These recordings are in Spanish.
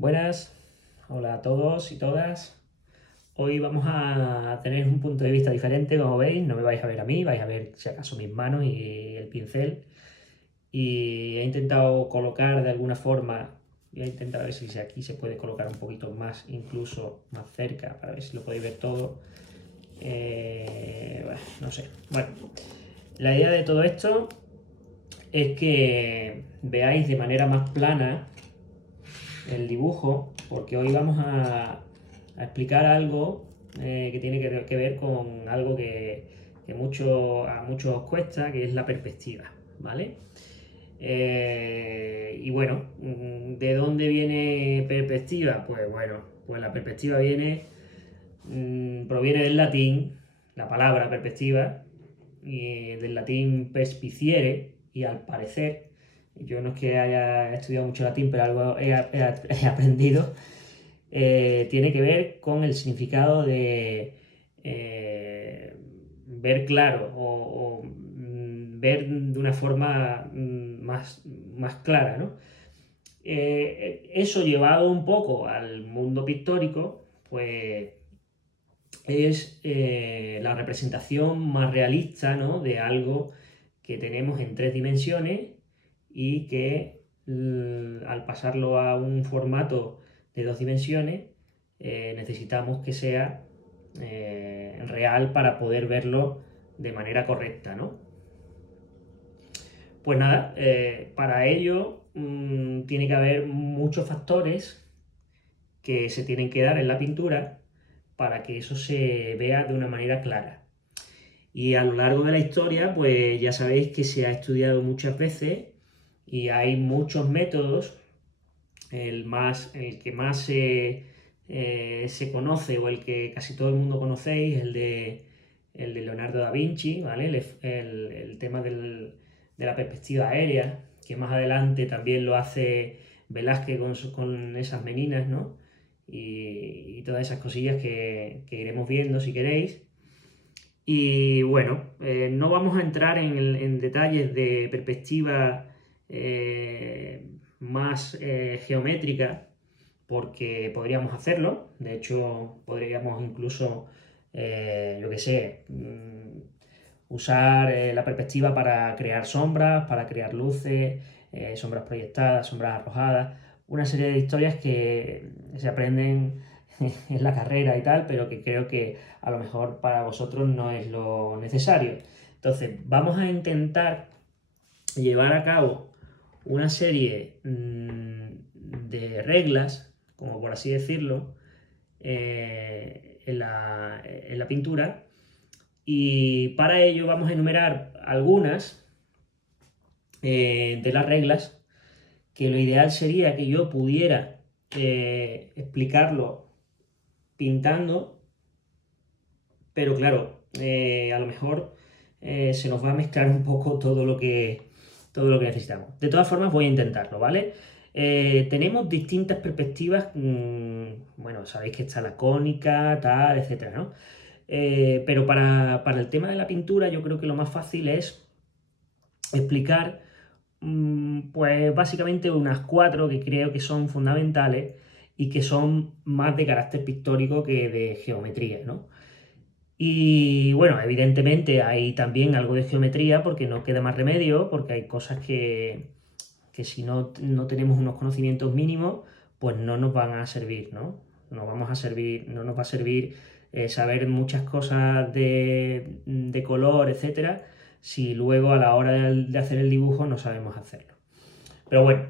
Buenas, hola a todos y todas. Hoy vamos a tener un punto de vista diferente, como veis. No me vais a ver a mí, vais a ver si acaso mis manos y el pincel. Y he intentado colocar de alguna forma, voy a intentar ver si aquí se puede colocar un poquito más, incluso más cerca, para ver si lo podéis ver todo. Bueno, no sé. Bueno, la idea de todo esto es que veáis de manera más plana el dibujo, porque hoy vamos a explicar algo que tiene que ver con algo que a muchos os cuesta, que es la perspectiva, ¿vale? Y bueno, ¿de dónde viene perspectiva? Pues bueno, pues la perspectiva proviene del latín, la palabra perspectiva, y del latín perspiciere, y al parecer, yo no es que haya estudiado mucho latín, pero algo he aprendido, tiene que ver con el significado de ver claro o ver de una forma más clara, ¿no? Eso llevado un poco al mundo pictórico, pues es la representación más realista, ¿no?, de algo que tenemos en tres dimensiones y que al pasarlo a un formato de dos dimensiones necesitamos que sea real para poder verlo de manera correcta, ¿no? Pues nada, para ello tiene que haber muchos factores que se tienen que dar en la pintura para que eso se vea de una manera clara. Y a lo largo de la historia, pues ya sabéis que se ha estudiado muchas veces y hay muchos métodos. El que más se conoce o el que casi todo el mundo conocéis es el de Leonardo da Vinci, ¿vale? El tema de la perspectiva aérea, que más adelante también lo hace Velázquez con esas meninas, ¿no? Y todas esas cosillas que iremos viendo si queréis. Y bueno, no vamos a entrar en detalles de perspectiva más geométrica, porque podríamos hacerlo. De hecho, podríamos incluso, yo qué sé, usar la perspectiva para crear sombras, para crear luces, sombras proyectadas, sombras arrojadas, una serie de historias que se aprenden en la carrera y tal, pero que creo que a lo mejor para vosotros no es lo necesario. Entonces, vamos a intentar llevar a cabo una serie de reglas, como por así decirlo, en la pintura, y para ello vamos a enumerar algunas de las reglas que lo ideal sería que yo pudiera explicarlo pintando, pero claro, a lo mejor se nos va a mezclar un poco todo lo que necesitamos. De todas formas, voy a intentarlo, ¿vale? Tenemos distintas perspectivas. Bueno, sabéis que está la cónica, tal, etcétera, ¿no? Pero para el tema de la pintura, yo creo que lo más fácil es explicar, pues básicamente unas cuatro que creo que son fundamentales y que son más de carácter pictórico que de geometría, ¿no? Y bueno, evidentemente hay también algo de geometría porque no queda más remedio, porque hay cosas que si no tenemos unos conocimientos mínimos, pues no nos van a servir, ¿no? No nos va a servir saber muchas cosas de color, etcétera, si luego a la hora de hacer el dibujo no sabemos hacerlo. Pero bueno,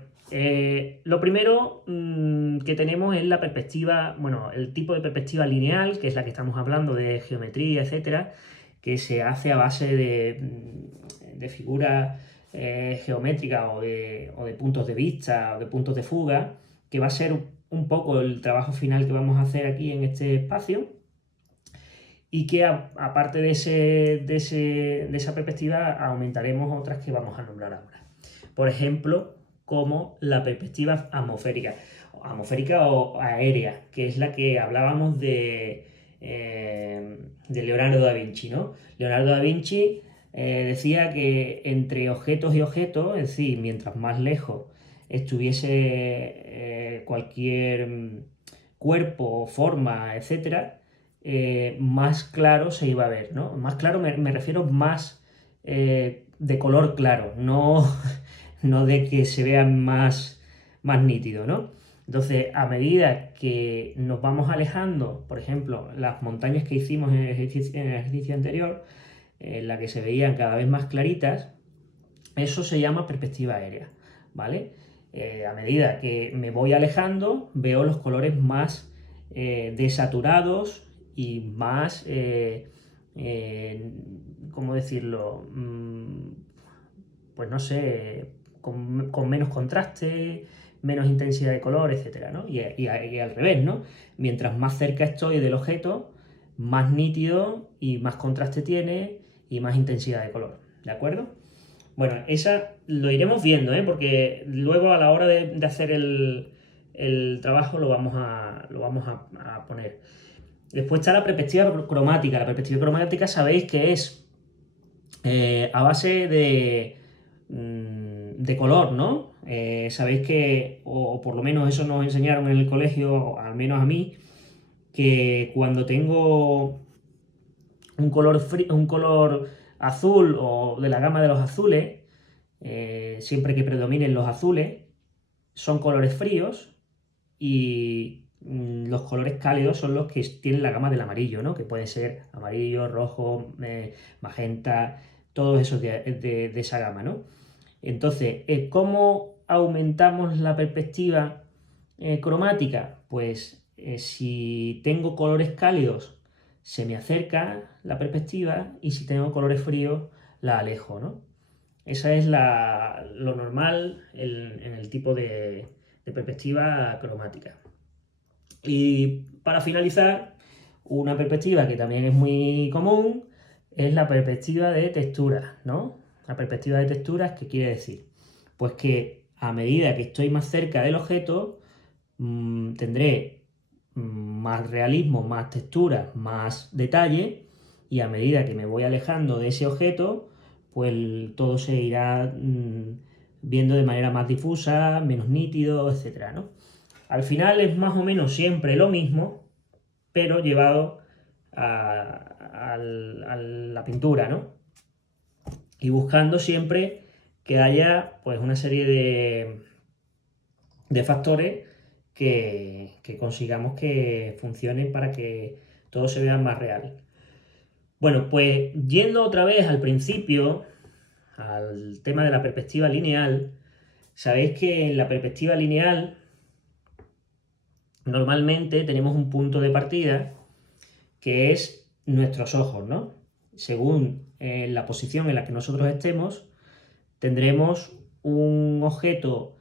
lo primero que tenemos es la perspectiva, bueno, el tipo de perspectiva lineal, que es la que estamos hablando de geometría, etcétera, que se hace a base de figuras geométricas o de puntos de vista o de puntos de fuga, que va a ser un poco el trabajo final que vamos a hacer aquí en este espacio y que aparte de esa perspectiva aumentaremos otras que vamos a nombrar ahora. Por ejemplo, como la perspectiva atmosférica o aérea, que es la que hablábamos de Leonardo da Vinci, ¿no? Leonardo da Vinci decía que entre objetos y objetos, es decir, mientras más lejos estuviese cualquier cuerpo, forma, etcétera, más claro se iba a ver, ¿no? Más claro me refiero más de color claro, no, no de que se vea más nítido, ¿no? Entonces, a medida que nos vamos alejando, por ejemplo, las montañas que hicimos en el ejercicio anterior, en la que se veían cada vez más claritas, eso se llama perspectiva aérea, ¿vale? A medida que me voy alejando, veo los colores más desaturados y más, ¿cómo decirlo? Pues no sé, con menos contraste, menos intensidad de color, etcétera, ¿no? Y al revés, ¿no? Mientras más cerca estoy del objeto, más nítido y más contraste tiene y más intensidad de color, ¿de acuerdo? Bueno, esa lo iremos viendo, ¿eh? Porque luego a la hora de hacer el trabajo lo vamos a poner. Después está la perspectiva cromática. La perspectiva cromática sabéis que es a base de color, ¿no? Sabéis que, o por lo menos eso nos enseñaron en el colegio, al menos a mí, que cuando tengo un color azul o de la gama de los azules, siempre que predominen los azules, son colores fríos y los colores cálidos son los que tienen la gama del amarillo, ¿no? Que puede ser amarillo, rojo, magenta, todos esos de esa gama, ¿no? Entonces, ¿cómo aumentamos la perspectiva cromática? Pues si tengo colores cálidos, se me acerca la perspectiva y si tengo colores fríos, la alejo, ¿no? Esa es lo normal en el tipo de perspectiva cromática. Y para finalizar, una perspectiva que también es muy común es la perspectiva de texturas, ¿no? La perspectiva de texturas, ¿qué quiere decir? Pues que a medida que estoy más cerca del objeto, tendré más realismo, más textura, más detalle, y a medida que me voy alejando de ese objeto, pues todo se irá viendo de manera más difusa, menos nítido, etcétera, ¿no? Al final es más o menos siempre lo mismo, pero llevado a la pintura, ¿no? Y buscando siempre que haya pues una serie de factores que consigamos que funcionen para que todo se vea más real. Bueno, pues yendo otra vez al principio, al tema de la perspectiva lineal, sabéis que en la perspectiva lineal normalmente tenemos un punto de partida que es nuestros ojos, ¿no? Según la posición en la que nosotros estemos, tendremos un objeto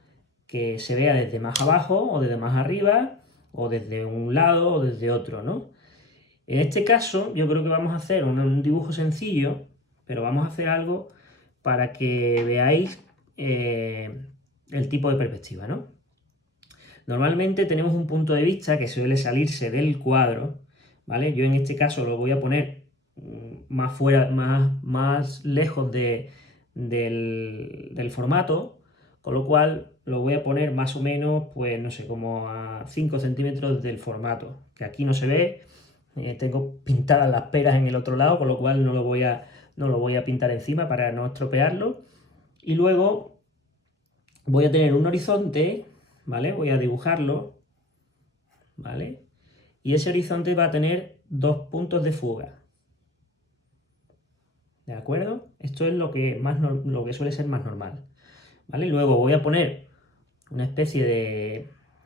que se vea desde más abajo o desde más arriba o desde un lado o desde otro, ¿no? En este caso yo creo que vamos a hacer un dibujo sencillo, pero vamos a hacer algo para que veáis el tipo de perspectiva, ¿no? Normalmente tenemos un punto de vista que suele salirse del cuadro, ¿vale? Yo en este caso lo voy a poner más fuera, más lejos del formato, con lo cual lo voy a poner más o menos, pues no sé, como a 5 centímetros del formato, que aquí no se ve, tengo pintadas las peras en el otro lado, con lo cual no lo voy a pintar encima para no estropearlo. Y luego voy a tener un horizonte, ¿vale? Voy a dibujarlo, ¿vale? Y ese horizonte va a tener dos puntos de fuga, ¿de acuerdo? Esto es lo que suele ser más normal, ¿vale? Luego voy a poner una especie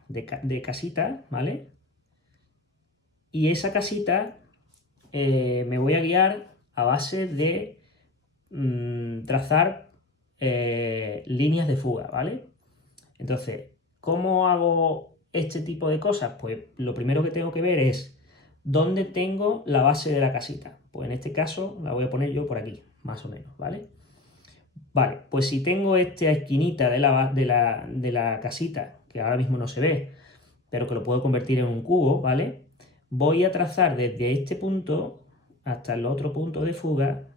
de casita, ¿vale? Y esa casita me voy a guiar a base de trazar líneas de fuga, ¿vale? Entonces, ¿cómo hago este tipo de cosas? Pues lo primero que tengo que ver es dónde tengo la base de la casita. Pues en este caso la voy a poner yo por aquí, más o menos, ¿vale? Vale, pues si tengo esta esquinita de la casita, que ahora mismo no se ve, pero que lo puedo convertir en un cubo, ¿vale? Voy a trazar desde este punto hasta el otro punto de fuga.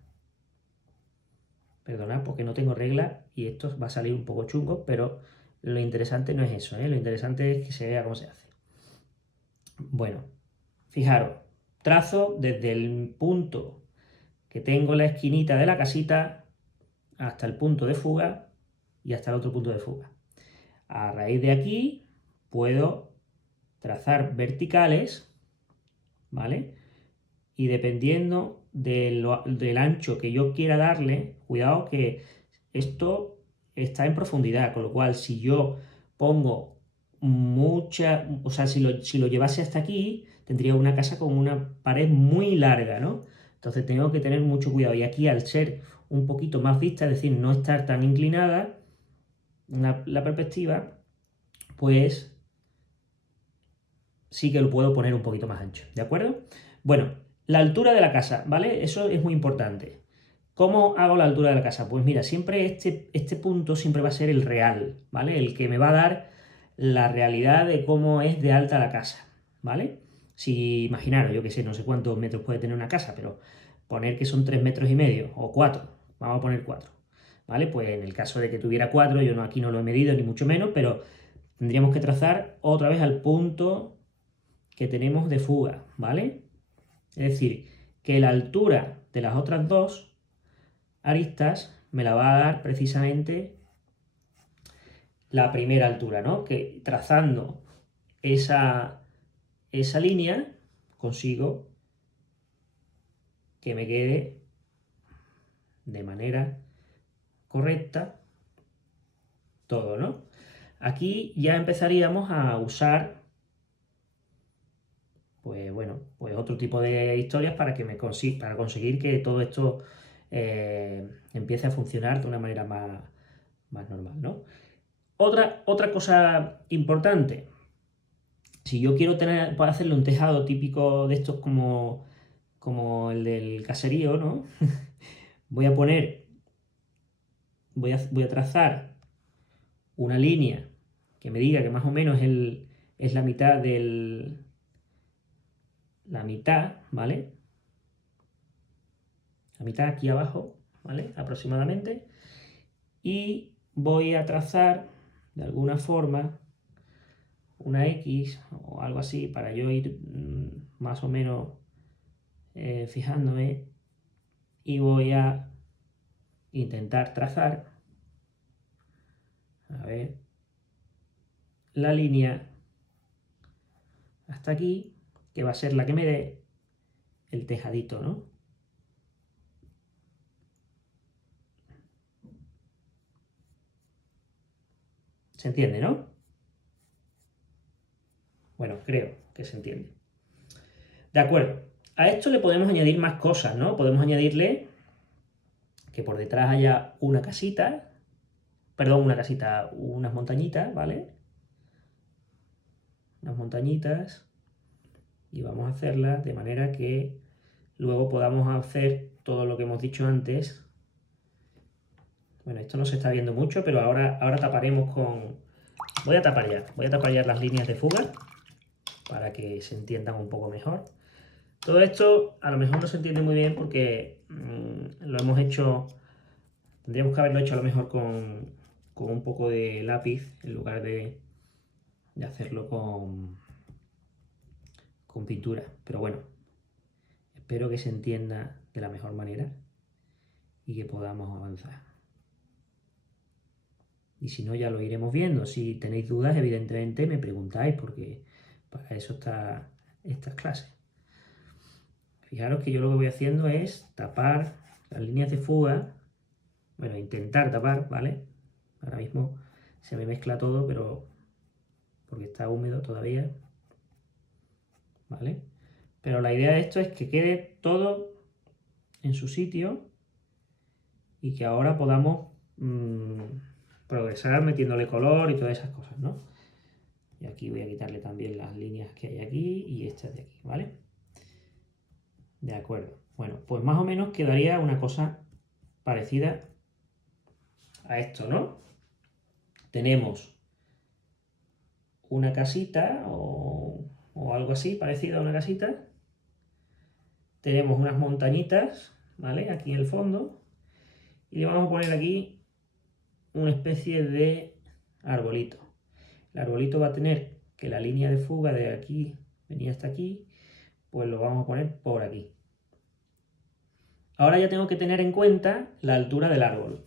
Perdonad porque no tengo regla y esto va a salir un poco chungo, pero lo interesante no es eso, ¿eh? Lo interesante es que se vea cómo se hace. Bueno, fijaros, trazo desde el punto que tengo en la esquinita de la casita hasta el punto de fuga y hasta el otro punto de fuga. A raíz de aquí puedo trazar verticales, ¿vale? Y dependiendo del ancho que yo quiera darle, cuidado que esto está en profundidad, con lo cual si yo pongo mucha, o sea, si lo llevase hasta aquí, tendría una casa con una pared muy larga, ¿no? Entonces tengo que tener mucho cuidado. Y aquí al ser un poquito más vista, es decir, no estar tan inclinada la perspectiva, pues sí que lo puedo poner un poquito más ancho, ¿de acuerdo? Bueno, la altura de la casa, ¿vale? Eso es muy importante. ¿Cómo hago la altura de la casa? Pues mira, siempre este punto siempre va a ser el real, ¿vale? El que me va a dar la realidad de cómo es de alta la casa, ¿vale? Si imaginaros, yo que sé, no sé cuántos metros puede tener una casa, pero poner que son 3,5 metros o 4, vamos a poner 4, ¿vale? Pues en el caso de que tuviera 4, yo no, aquí no lo he medido ni mucho menos, pero tendríamos que trazar otra vez al punto que tenemos de fuga, ¿vale? Es decir, que la altura de las otras dos aristas me la va a dar precisamente la primera altura, ¿no? Que trazando esa línea consigo que me quede de manera correcta todo, ¿no? Aquí ya empezaríamos a usar, pues bueno, pues otro tipo de historias para para conseguir que todo esto empiece a funcionar de una manera más normal, ¿no? Otra cosa importante, si yo quiero para hacerle un tejado típico de estos como el del caserío, ¿no? Voy a poner, voy a trazar una línea que me diga que más o menos es la mitad la mitad, ¿vale? La mitad aquí abajo, ¿vale? Aproximadamente. Y voy a trazar de alguna forma una X o algo así para yo ir más o menos fijándome, y voy a intentar trazar, a ver, la línea hasta aquí, que va a ser la que me dé el tejadito, ¿no? ¿Se entiende, no? Bueno, creo que se entiende. De acuerdo. A esto le podemos añadir más cosas, ¿no? Podemos añadirle que por detrás haya una casita, perdón, una casita, unas montañitas, ¿vale? Unas montañitas, y vamos a hacerlas de manera que luego podamos hacer todo lo que hemos dicho antes. Bueno, esto no se está viendo mucho, pero ahora taparemos con... voy a tapar ya las líneas de fuga para que se entiendan un poco mejor. Todo esto a lo mejor no se entiende muy bien porque lo hemos hecho, tendríamos que haberlo hecho a lo mejor con un poco de lápiz en lugar de hacerlo con pintura. Pero bueno, espero que se entienda de la mejor manera y que podamos avanzar. Y si no, ya lo iremos viendo. Si tenéis dudas, evidentemente me preguntáis, porque para eso está estas clases. Fijaros que yo lo que voy haciendo es tapar las líneas de fuga, bueno, intentar tapar, ¿vale? Ahora mismo se me mezcla todo, pero porque está húmedo todavía, ¿vale? Pero la idea de esto es que quede todo en su sitio y que ahora podamos progresar metiéndole color y todas esas cosas, ¿no? Y aquí voy a quitarle también las líneas que hay aquí y estas de aquí, ¿vale? De acuerdo. Bueno, pues más o menos quedaría una cosa parecida a esto, ¿no? Tenemos una casita o algo así parecido a una casita. Tenemos unas montañitas, ¿vale? Aquí en el fondo. Y le vamos a poner aquí una especie de arbolito. El arbolito va a tener que la línea de fuga de aquí venía hasta aquí, pues lo vamos a poner por aquí. Ahora ya tengo que tener en cuenta la altura del árbol.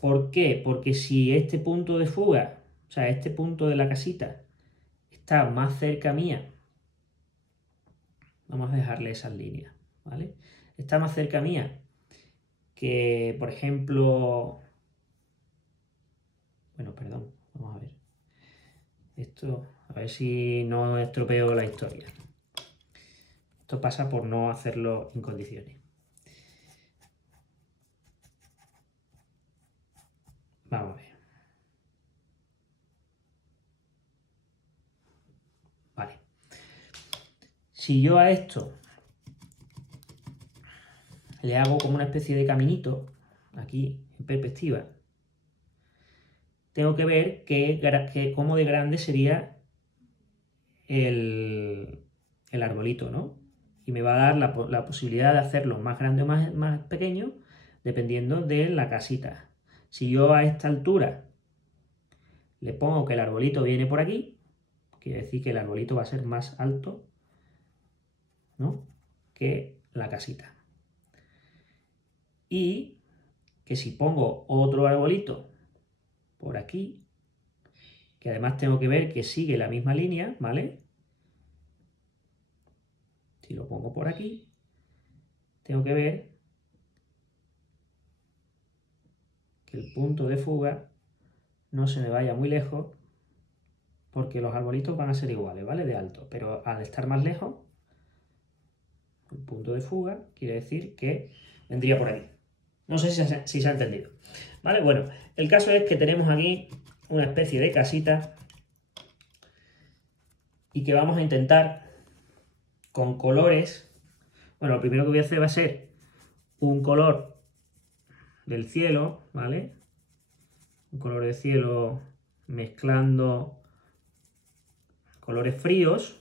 ¿Por qué? Porque si este punto de fuga, o sea, este punto de la casita, está más cerca mía, vamos a dejarle esas líneas, ¿vale? Está más cerca mía que, por ejemplo, bueno, perdón, vamos a ver. Esto, a ver si no estropeo la historia. Esto pasa por no hacerlo en condiciones. Vamos a ver. Vale. Si yo a esto le hago como una especie de caminito, aquí en perspectiva, tengo que ver cómo de grande sería el arbolito, ¿no? Y me va a dar la posibilidad de hacerlo más grande o más pequeño, dependiendo de la casita. Si yo a esta altura le pongo que el arbolito viene por aquí, quiere decir que el arbolito va a ser más alto, ¿no?, que la casita. Y que si pongo otro arbolito por aquí, que además tengo que ver que sigue la misma línea, ¿vale? Si lo pongo por aquí, tengo que ver que el punto de fuga no se me vaya muy lejos, porque los arbolitos van a ser iguales, ¿vale?, de alto, pero al estar más lejos, el punto de fuga quiere decir que vendría por aquí. No sé si se ha entendido, ¿vale? Bueno, el caso es que tenemos aquí una especie de casita y que vamos a intentar con colores. Bueno, lo primero que voy a hacer va a ser un color del cielo, ¿vale? Un color de cielo mezclando colores fríos.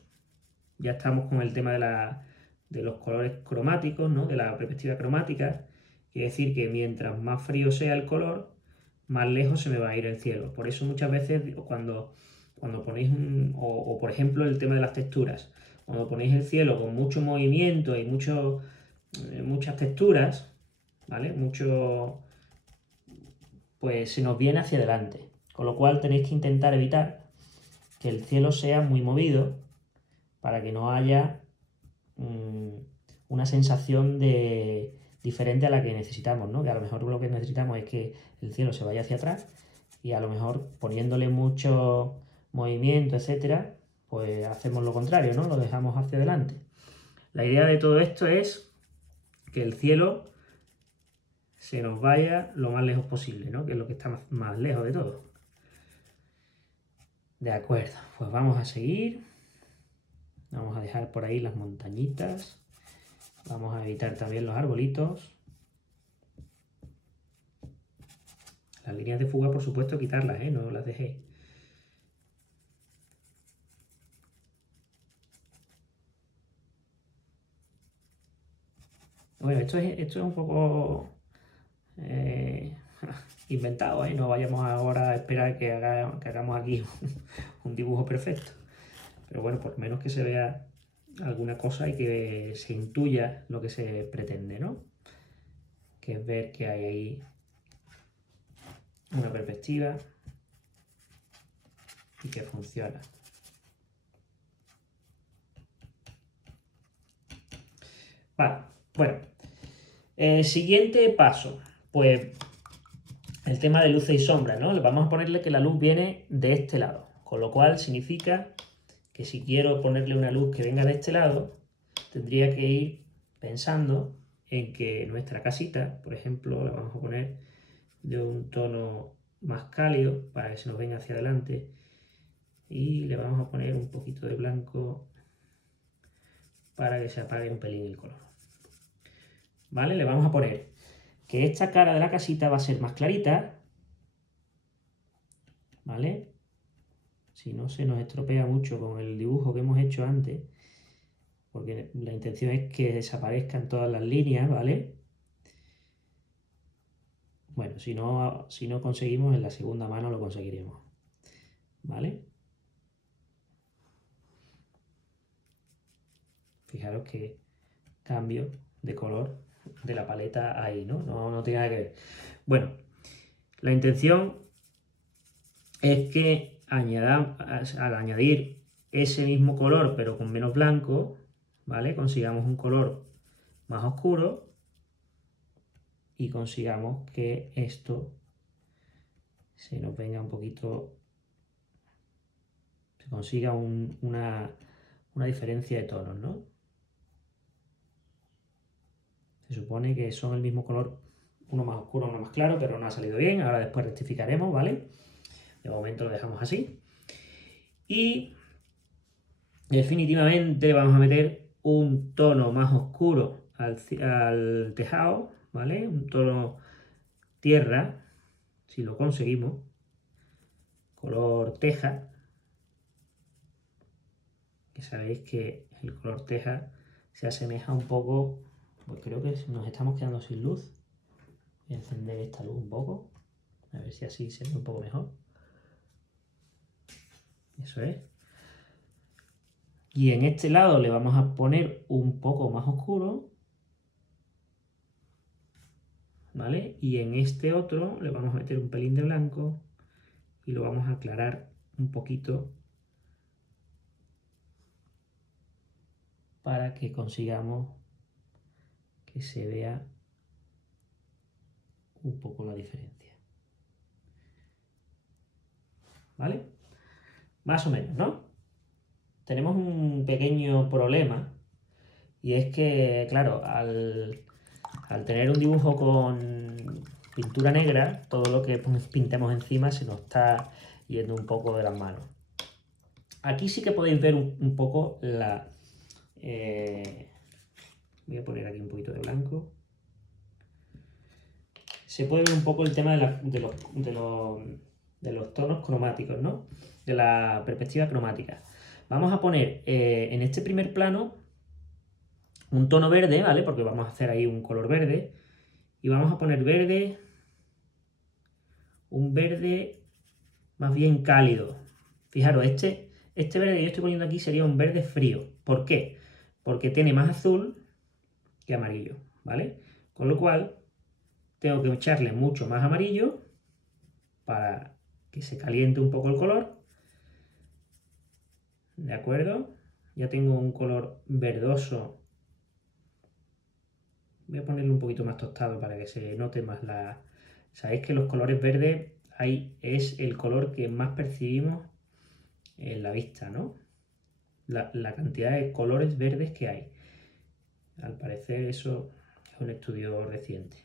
Ya estamos con el tema de los colores cromáticos, ¿no?, de la perspectiva cromática. Quiere decir que mientras más frío sea el color, más lejos se me va a ir el cielo. Por eso muchas veces cuando ponéis o por ejemplo el tema de las texturas, cuando ponéis el cielo con mucho movimiento y muchas texturas, ¿vale?, pues se nos viene hacia adelante. Con lo cual tenéis que intentar evitar que el cielo sea muy movido para que no haya una sensación diferente a la que necesitamos, ¿no? Que a lo mejor lo que necesitamos es que el cielo se vaya hacia atrás y a lo mejor poniéndole mucho movimiento, etcétera, pues hacemos lo contrario, ¿no? Lo dejamos hacia adelante. La idea de todo esto es que el cielo se nos vaya lo más lejos posible, ¿no?, que es lo que está más lejos de todo. De acuerdo, pues vamos a seguir. Vamos a dejar por ahí las montañitas. Vamos a evitar también los arbolitos. Las líneas de fuga, por supuesto, quitarlas, no las dejéis. Bueno, esto es un poco inventado, no vayamos ahora a esperar que hagamos aquí un dibujo perfecto. Pero bueno, por lo menos que se vea alguna cosa y que se intuya lo que se pretende, ¿no? Que es ver que hay ahí una perspectiva y que funciona. Vale, bueno. Siguiente paso, pues el tema de luces y sombras, ¿no? Vamos a ponerle que la luz viene de este lado, con lo cual significa que si quiero ponerle una luz que venga de este lado, tendría que ir pensando en que nuestra casita, por ejemplo, la vamos a poner de un tono más cálido para que se nos venga hacia adelante y le vamos a poner un poquito de blanco para que se apague un pelín el color. ¿Vale? Le vamos a poner que esta cara de la casita va a ser más clarita, ¿vale? Si no se nos estropea mucho con el dibujo que hemos hecho antes, porque la intención es que desaparezcan todas las líneas, ¿vale? Bueno, si no conseguimos, en la segunda mano lo conseguiremos. ¿vale? Fijaros que cambio de color de la paleta ahí, ¿no? No tiene nada que ver. Bueno, la intención es que al añadir ese mismo color pero con menos blanco, ¿vale? Consigamos un color más oscuro y consigamos que esto se nos venga un poquito, se consiga una diferencia de tonos, ¿no? Se supone que son el mismo color, uno más oscuro, uno más claro, pero no ha salido bien. Ahora después rectificaremos, ¿vale? De momento lo dejamos así. Y definitivamente vamos a meter un tono más oscuro al tejado, ¿vale? Un tono tierra, si lo conseguimos. Color teja. Que sabéis que el color teja se asemeja un poco, pues creo que nos estamos quedando sin luz. Voy a encender esta luz un poco, a ver si así se ve un poco mejor. Eso es. Y en este lado le vamos a poner un poco más oscuro, ¿vale? Y en este otro le vamos a meter un pelín de blanco y lo vamos a aclarar un poquito para que consigamos que se vea un poco la diferencia. ¿Vale? Más o menos, ¿no? Tenemos un pequeño problema y es que, claro, al tener un dibujo con pintura negra, todo lo que pintemos encima se nos está yendo un poco de las manos. Aquí sí que podéis ver un poco la... voy a poner aquí un poquito de blanco. Se puede ver un poco el tema de los tonos cromáticos, ¿no? De la perspectiva cromática. Vamos a poner en este primer plano un tono verde, ¿vale? Porque vamos a hacer ahí un color verde. Y vamos a poner verde, un verde más bien cálido. Fijaros, este verde que yo estoy poniendo aquí sería un verde frío. ¿Por qué? Porque tiene más azul que amarillo, ¿vale? Con lo cual, tengo que echarle mucho más amarillo para que se caliente un poco el color. ¿De acuerdo? Ya tengo un color verdoso. Voy a ponerle un poquito más tostado para que se note más la... Sabéis que los colores verdes ahí es el color que más percibimos en la vista, ¿no? La cantidad de colores verdes que hay. Al parecer eso es un estudio reciente.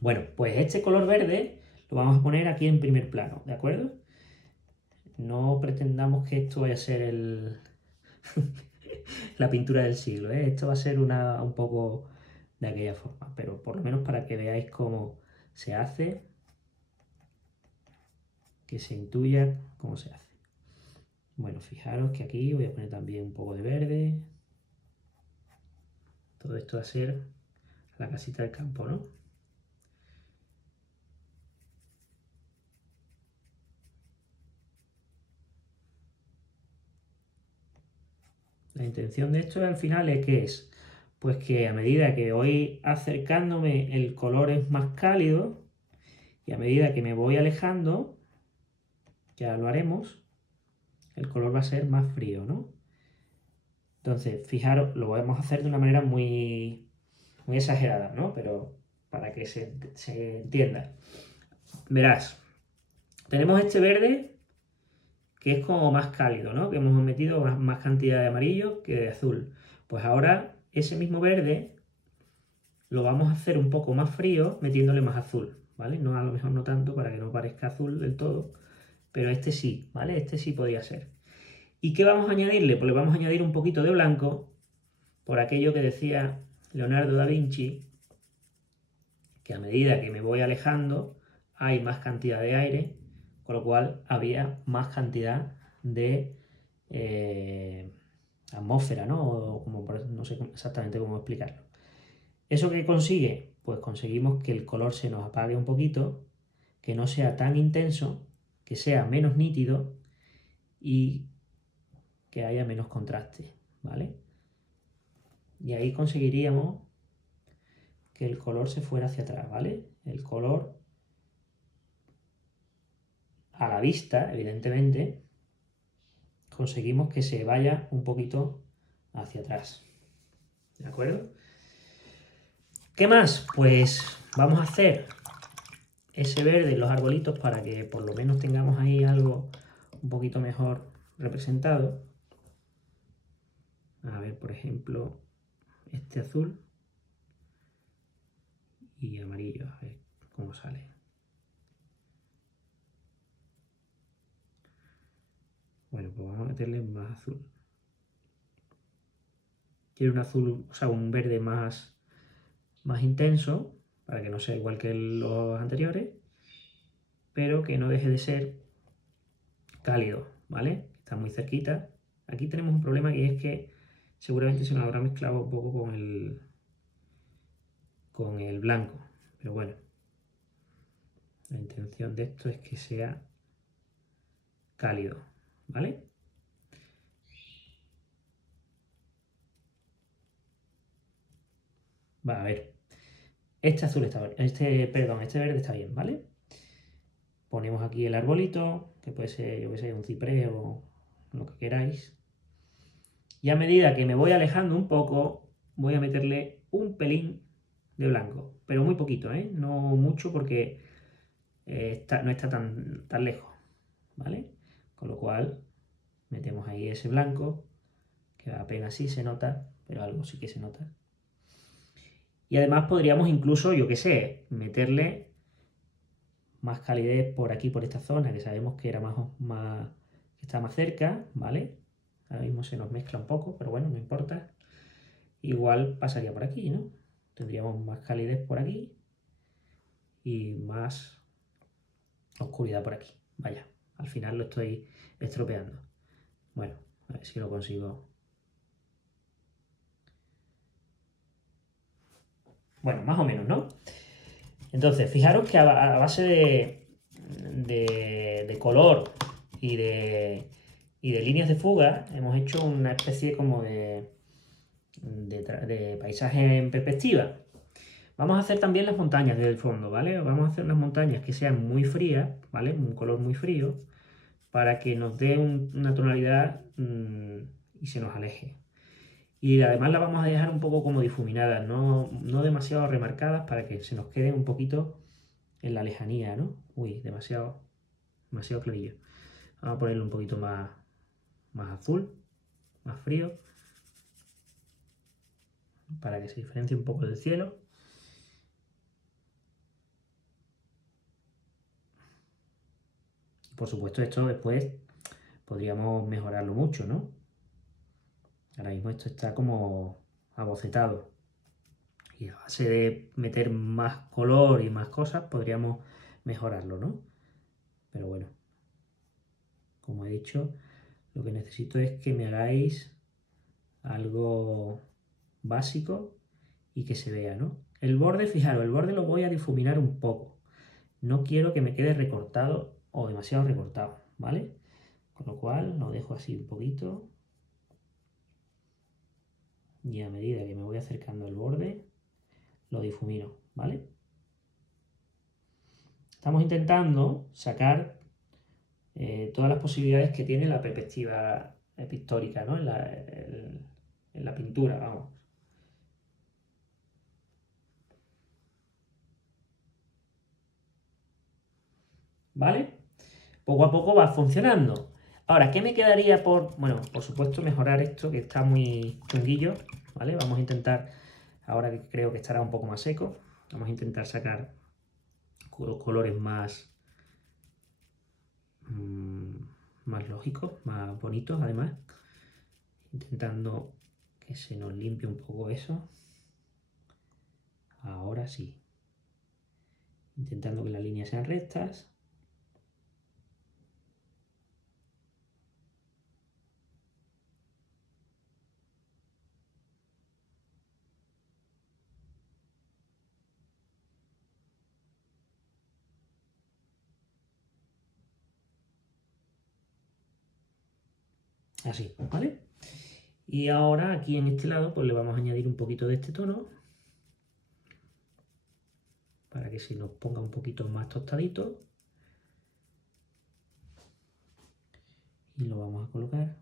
Bueno, pues este color verde lo vamos a poner aquí en primer plano, ¿de acuerdo? No pretendamos que esto vaya a ser la pintura del siglo, ¿eh? Esto va a ser un poco de aquella forma, pero por lo menos para que veáis cómo se hace, que se intuya cómo se hace. Bueno, fijaros que aquí voy a poner también un poco de verde. Todo esto va a ser la casita del campo, ¿no? La intención de esto al final es que es, pues que a medida que voy acercándome el color es más cálido y a medida que me voy alejando, ya lo haremos, el color va a ser más frío, ¿no? Entonces, fijaros, lo podemos hacer de una manera muy, muy exagerada, ¿no? Pero para que se entienda. Verás, tenemos este verde que es como más cálido, ¿no? Que hemos metido más cantidad de amarillo que de azul. Pues ahora ese mismo verde lo vamos a hacer un poco más frío metiéndole más azul, ¿vale? No, a lo mejor no tanto para que no parezca azul del todo, pero este sí, ¿vale? Este sí podría ser. ¿Y qué vamos a añadirle? Pues le vamos a añadir un poquito de blanco por aquello que decía Leonardo da Vinci, que a medida que me voy alejando hay más cantidad de aire, con lo cual había más cantidad de atmósfera, ¿no? O como, no sé exactamente cómo explicarlo. ¿Eso qué consigue? Pues conseguimos que el color se nos apague un poquito, que no sea tan intenso, que sea menos nítido y que haya menos contraste, ¿vale? Y ahí conseguiríamos que el color se fuera hacia atrás, ¿vale? El color a la vista, evidentemente, conseguimos que se vaya un poquito hacia atrás, ¿de acuerdo? ¿Qué más? Pues vamos a hacer ese verde en los arbolitos para que por lo menos tengamos ahí algo un poquito mejor representado. A ver, por ejemplo, este azul y amarillo, a ver cómo sale. Bueno, pues vamos a meterle más azul. Quiero un azul, o sea, un verde más intenso, para que no sea igual que los anteriores, pero que no deje de ser cálido, ¿vale? Está muy cerquita. Aquí tenemos un problema que es que seguramente se nos habrá mezclado un poco con el blanco, pero bueno, la intención de esto es que sea cálido, ¿vale? Va, a ver, este azul está bien, este verde está bien, ¿vale? Ponemos aquí el arbolito, que puede ser, yo que sé, un ciprés o lo que queráis. Y a medida que me voy alejando un poco, voy a meterle un pelín de blanco, pero muy poquito, ¿eh? No mucho porque no está tan lejos, ¿vale? Con lo cual metemos ahí ese blanco, que apenas sí se nota, pero algo sí que se nota. Y además podríamos incluso, yo qué sé, meterle más calidez por aquí, por esta zona, que sabemos que era que está más cerca, ¿vale? Ahora mismo se nos mezcla un poco, pero bueno, no importa. Igual pasaría por aquí, ¿no? Tendríamos más calidez por aquí y más oscuridad por aquí. Vaya, al final lo estoy estropeando. Bueno, a ver si lo consigo. Bueno, más o menos, ¿no? Entonces, fijaros que a base de color y de líneas de fuga hemos hecho una especie como de paisaje en perspectiva. Vamos a hacer también las montañas desde el fondo, ¿vale? Vamos a hacer unas montañas que sean muy frías, ¿vale? Un color muy frío, para que nos dé una tonalidad y se nos aleje. Y además las vamos a dejar un poco como difuminadas, no demasiado remarcadas para que se nos queden un poquito en la lejanía, ¿no? Uy, demasiado clarillo. Vamos a ponerle un poquito más azul, más frío, para que se diferencie un poco del cielo. Por supuesto, esto después podríamos mejorarlo mucho, ¿no? Ahora mismo esto está como abocetado. Y a base de meter más color y más cosas, podríamos mejorarlo, ¿no? Pero bueno, como he dicho, lo que necesito es que me hagáis algo básico y que se vea, ¿no? El borde, fijaros, el borde lo voy a difuminar un poco. No quiero que me quede recortado o demasiado recortado, ¿vale? Con lo cual lo dejo así un poquito. Y a medida que me voy acercando al borde, lo difumino, ¿vale? Estamos intentando sacar todas las posibilidades que tiene la perspectiva pictórica, ¿no? En la pintura, vamos. ¿Vale? Poco a poco va funcionando. Ahora, ¿qué me quedaría por...? Bueno, por supuesto mejorar esto que está muy chunguillo, ¿vale? Vamos a intentar, ahora que creo que estará un poco más seco, vamos a intentar sacar colores mm, más lógicos, más bonitos además, intentando que se nos limpie un poco eso. Ahora sí. Intentando que las líneas sean rectas. así, ¿vale? Y ahora aquí en este lado pues le vamos a añadir un poquito de este tono para que se nos ponga un poquito más tostadito. Y lo vamos a colocar.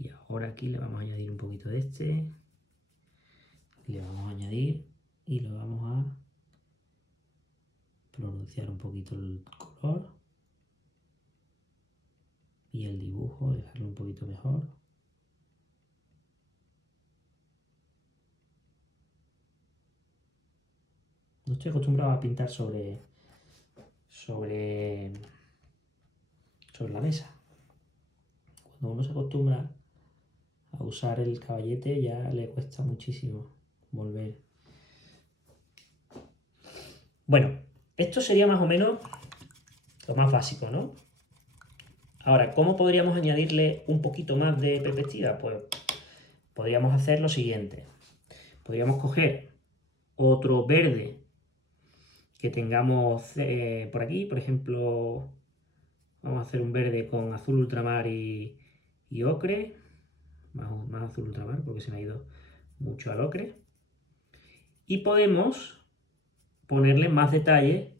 Y ahora aquí le vamos a añadir un poquito de este. Le vamos a añadir y lo vamos a pronunciar un poquito el color. Y el dibujo, dejarlo un poquito mejor. No estoy acostumbrado a pintar sobre la mesa. Cuando uno se acostumbra a usar el caballete ya le cuesta muchísimo volver. Bueno, esto sería más o menos lo más básico, ¿no? Ahora, ¿cómo podríamos añadirle un poquito más de perspectiva? Pues podríamos hacer lo siguiente. Podríamos coger otro verde que tengamos por aquí, por ejemplo, vamos a hacer un verde con azul ultramar y ocre, más azul ultramar porque se me ha ido mucho al ocre. Y podemos ponerle más detalle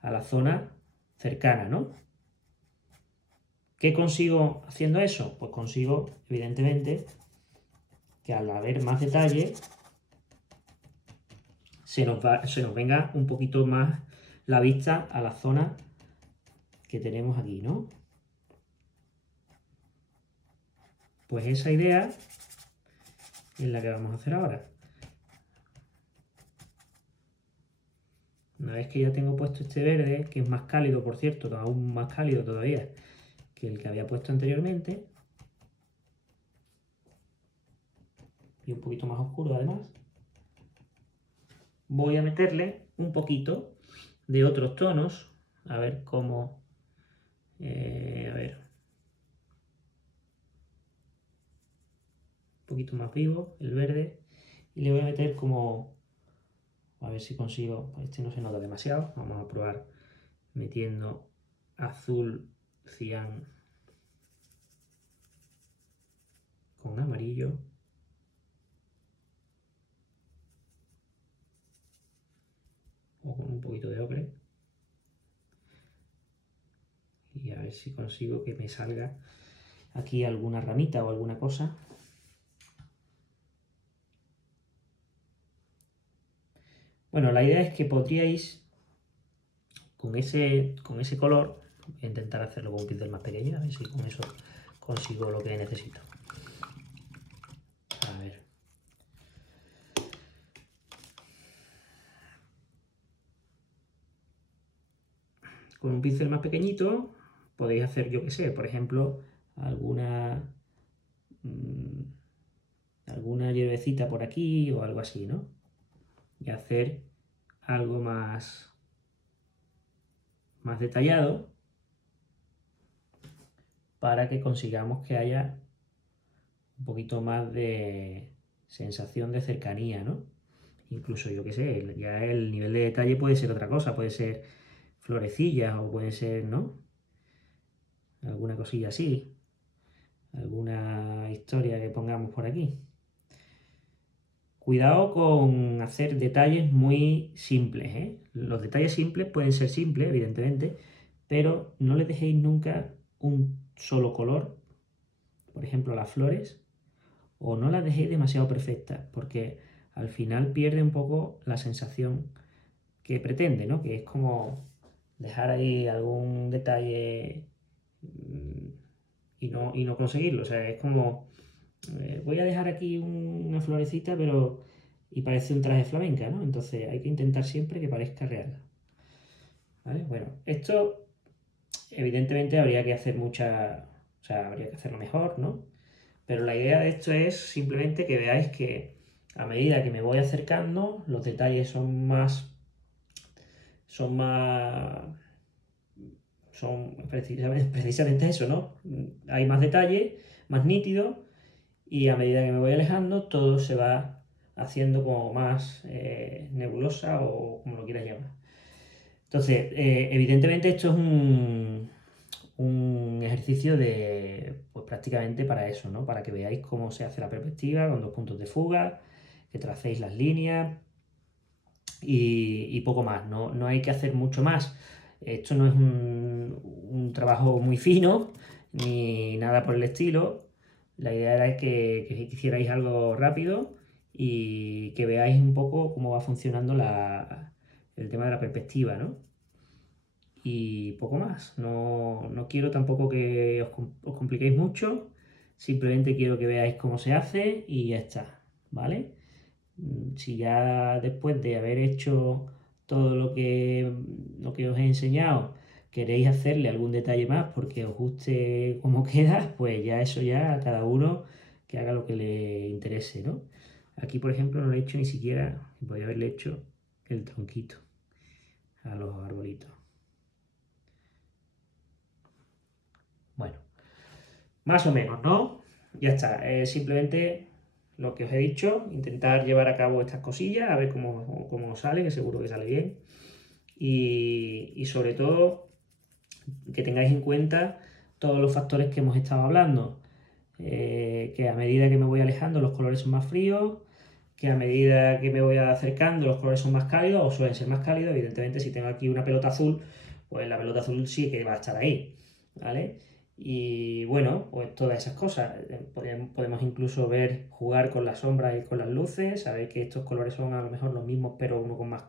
a la zona cercana, ¿no? ¿Qué consigo haciendo eso? Pues consigo, evidentemente, que al haber más detalle se nos venga un poquito más la vista a la zona que tenemos aquí, ¿no? Pues esa idea es la que vamos a hacer ahora. Una vez que ya tengo puesto este verde, que es más cálido, por cierto, aún más cálido todavía que el que había puesto anteriormente, y un poquito más oscuro además, voy a meterle un poquito de otros tonos, a ver cómo, a ver, un poquito más vivo el verde, y le voy a meter como, a ver si consigo, este no se nota demasiado, vamos a probar metiendo azul cian con amarillo. O con un poquito de ocre. Y a ver si consigo que me salga aquí alguna ramita o alguna cosa. Bueno, la idea es que podríais, con ese color, voy a intentar hacerlo con un pincel más pequeño, a ver si con eso consigo lo que necesito. A ver. Con un pincel más pequeñito podéis hacer, yo que sé, por ejemplo, alguna hierbecita por aquí o algo así, ¿no? Y hacer algo más detallado para que consigamos que haya un poquito más de sensación de cercanía, ¿no? Incluso, yo qué sé, ya el nivel de detalle puede ser otra cosa, puede ser florecillas o puede ser, ¿no? Alguna cosilla así, alguna historia que pongamos por aquí. Cuidado con hacer detalles muy simples, ¿eh? Los detalles simples pueden ser simples, evidentemente, pero no les dejéis nunca un solo color, por ejemplo las flores, o no las dejéis demasiado perfectas, porque al final pierde un poco la sensación que pretende, ¿no? Que es como dejar ahí algún detalle y no conseguirlo. O sea, es como, voy a dejar aquí una florecita, pero y parece un traje flamenca, ¿no? Entonces hay que intentar siempre que parezca real. ¿Vale? Bueno, esto evidentemente habría que hacer o sea, habría que hacerlo mejor, ¿no? Pero la idea de esto es simplemente que veáis que a medida que me voy acercando, los detalles son más, son precisamente eso, ¿no? Hay más detalle, más nítido, y a medida que me voy alejando, todo se va haciendo como más nebulosa o como lo quieras llamar. Entonces, evidentemente esto es un ejercicio de, pues prácticamente para eso, ¿no? Para que veáis cómo se hace la perspectiva con 2 puntos de fuga, que tracéis las líneas y poco más. No hay que hacer mucho más. Esto no es un trabajo muy fino ni nada por el estilo. La idea era que hicierais algo rápido y que veáis un poco cómo va funcionando el tema de la perspectiva, ¿no? Y poco más. No quiero tampoco que os compliquéis mucho, simplemente quiero que veáis cómo se hace y ya está, ¿vale? Si ya después de haber hecho todo lo que os he enseñado, queréis hacerle algún detalle más porque os guste cómo queda, pues ya eso ya a cada uno que haga lo que le interese, ¿no? Aquí, por ejemplo, no le he hecho ni siquiera, podría haberle hecho el tronquito a los arbolitos. Bueno, más o menos, ¿no? Ya está. Simplemente lo que os he dicho, intentar llevar a cabo estas cosillas, a ver cómo os sale, que seguro que sale bien. Y sobre todo, que tengáis en cuenta todos los factores que hemos estado hablando. Que a medida que me voy alejando, los colores son más fríos, que a medida que me voy acercando, los colores son más cálidos o suelen ser más cálidos. Evidentemente, si tengo aquí una pelota azul, pues la pelota azul sí que va a estar ahí, ¿vale? Y bueno, pues todas esas cosas. Podemos incluso jugar con las sombras y con las luces, saber que estos colores son a lo mejor los mismos, pero uno con más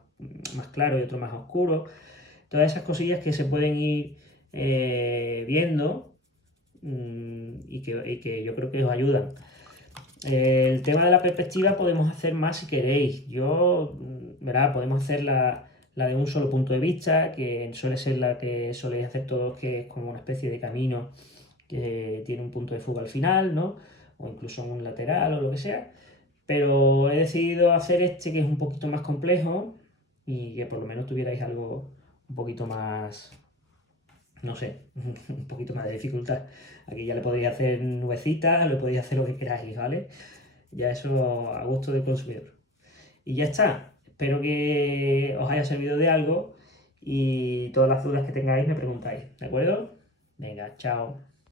claro y otro más oscuro. Todas esas cosillas que se pueden ir viendo y que yo creo que os ayudan. El tema de la perspectiva podemos hacer más si queréis. Verá, podemos hacer la de un solo punto de vista, que suele ser la que soléis hacer todos, que es como una especie de camino que tiene un punto de fuga al final, ¿no? O incluso en un lateral o lo que sea. Pero he decidido hacer este que es un poquito más complejo y que por lo menos tuvierais algo un poquito más, no sé, un poquito más de dificultad. Aquí ya le podéis hacer nubecitas, le podéis hacer lo que queráis, ¿vale? Ya eso a gusto del consumidor. Y ya está. Espero que os haya servido de algo y todas las dudas que tengáis me preguntáis, ¿de acuerdo? Venga, chao.